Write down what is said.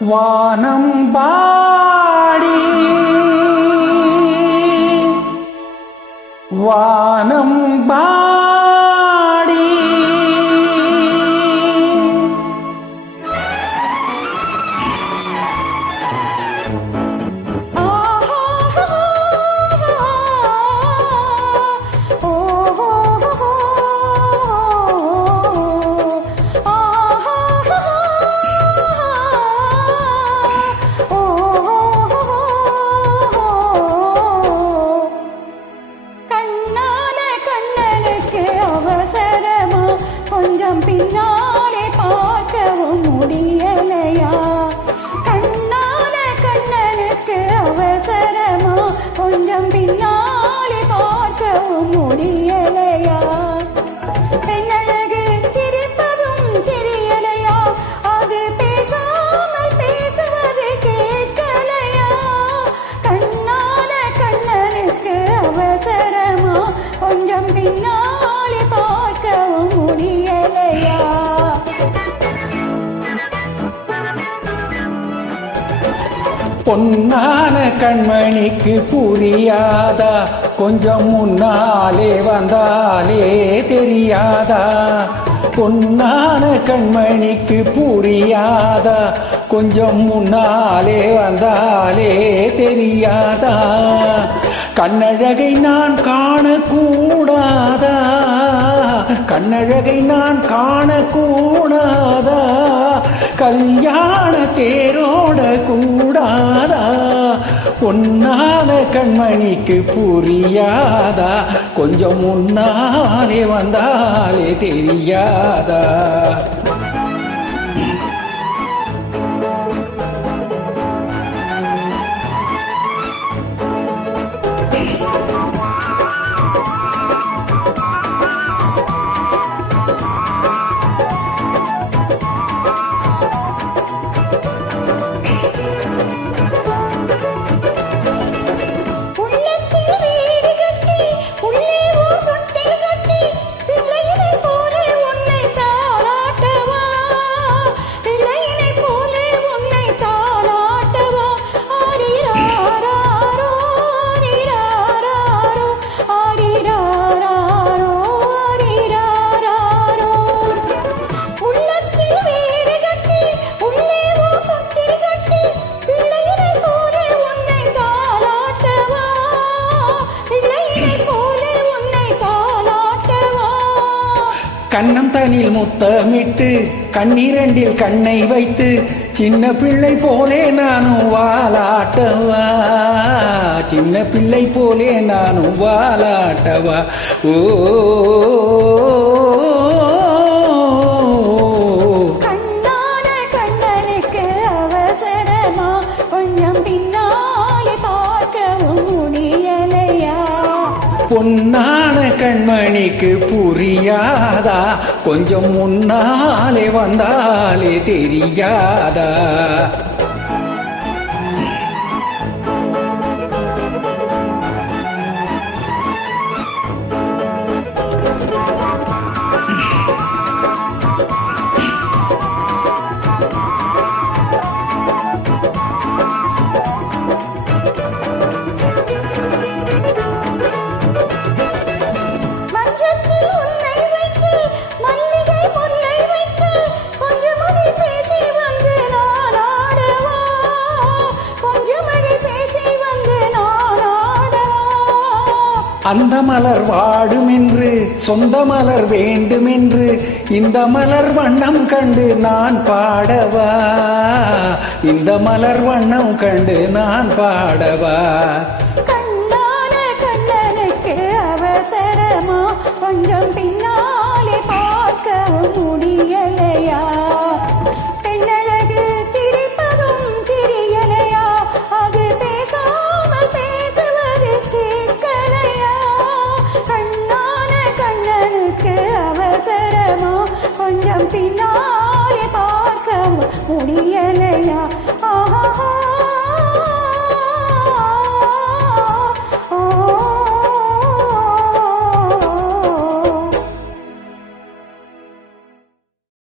வானம் பாடி வானம் பாடி கொஞ்சம் பின்னாலே பார்க்கவும் முடியலையா? கண்ணான கண்ணனுக்கு அவசரமா? கொஞ்சம் பின்னாலே பார்க்கவும் முடியலையா? பெண்ணழகு சிரிப்பதும் தெரியலையா? அது பேசாமல் பேசுவது கேட்கலையா? கண்ணான கண்ணனுக்கு அவசரமா? கொஞ்சம் பின்னாலே பார்க்கவும் முடியலையா? பொன்னான கண்மணிக்கு புரியாதா? கொஞ்சம் முன்னாலே வந்தாலே தெரியாதா? பொன்னான கண்மணிக்கு புரியாதா? கொஞ்சம் முன்னாலே வந்தாலே தெரியாதா? கண்ணழகை நான் காணக்கூடாதா? கண்ணழகை நான் காணக்கூடாதா? கல்யாண தேரோட கூடாதா? பொன்னான கண்மணிக்கு புரியாதா? கொஞ்சம் முன்னாலே வந்தாலே தெரியாதா? கண்ணம் தனில் முத்தமிட்டு கண்ணீரண்டில் கண்ணை வைத்து சின்ன பிள்ளை போலே நானும் வாலாட்டவா? சின்ன பிள்ளை போலே நானும் வாலாட்டவா? ஓ கண்ணான கண்ணனுக்கு அவசரமா? கொஞ்சம் பின்னாலே பார்க்கவும் முடியலையா? பொன்னான கண்மணிக்கு புரியாதா? கொஞ்சம் முன்னாலே வந்தாலே தெரியாதா? அந்த மலர் வாடுமென்று சொந்த மலர் வேண்டுமென்று இந்த மலர் வண்ணம் கண்டு நான் பாடவா? இந்த மலர் வண்ணம் கண்டு நான் பாடவா? கண்ணான கண்ணனுக்கு அவசரமா? கொஞ்சம் பின்னாலே பார்க்கவும் முடியலையா? பெண்ணழகு சிரிப்பதும் தெரியலையா? அது பேசாமல் பேசுவது கேட்கலையா? கண்ணான கண்ணனுக்கு அவசரமா? கொஞ்சம் பின்னாலே பார்க்கவும் முடியலையா?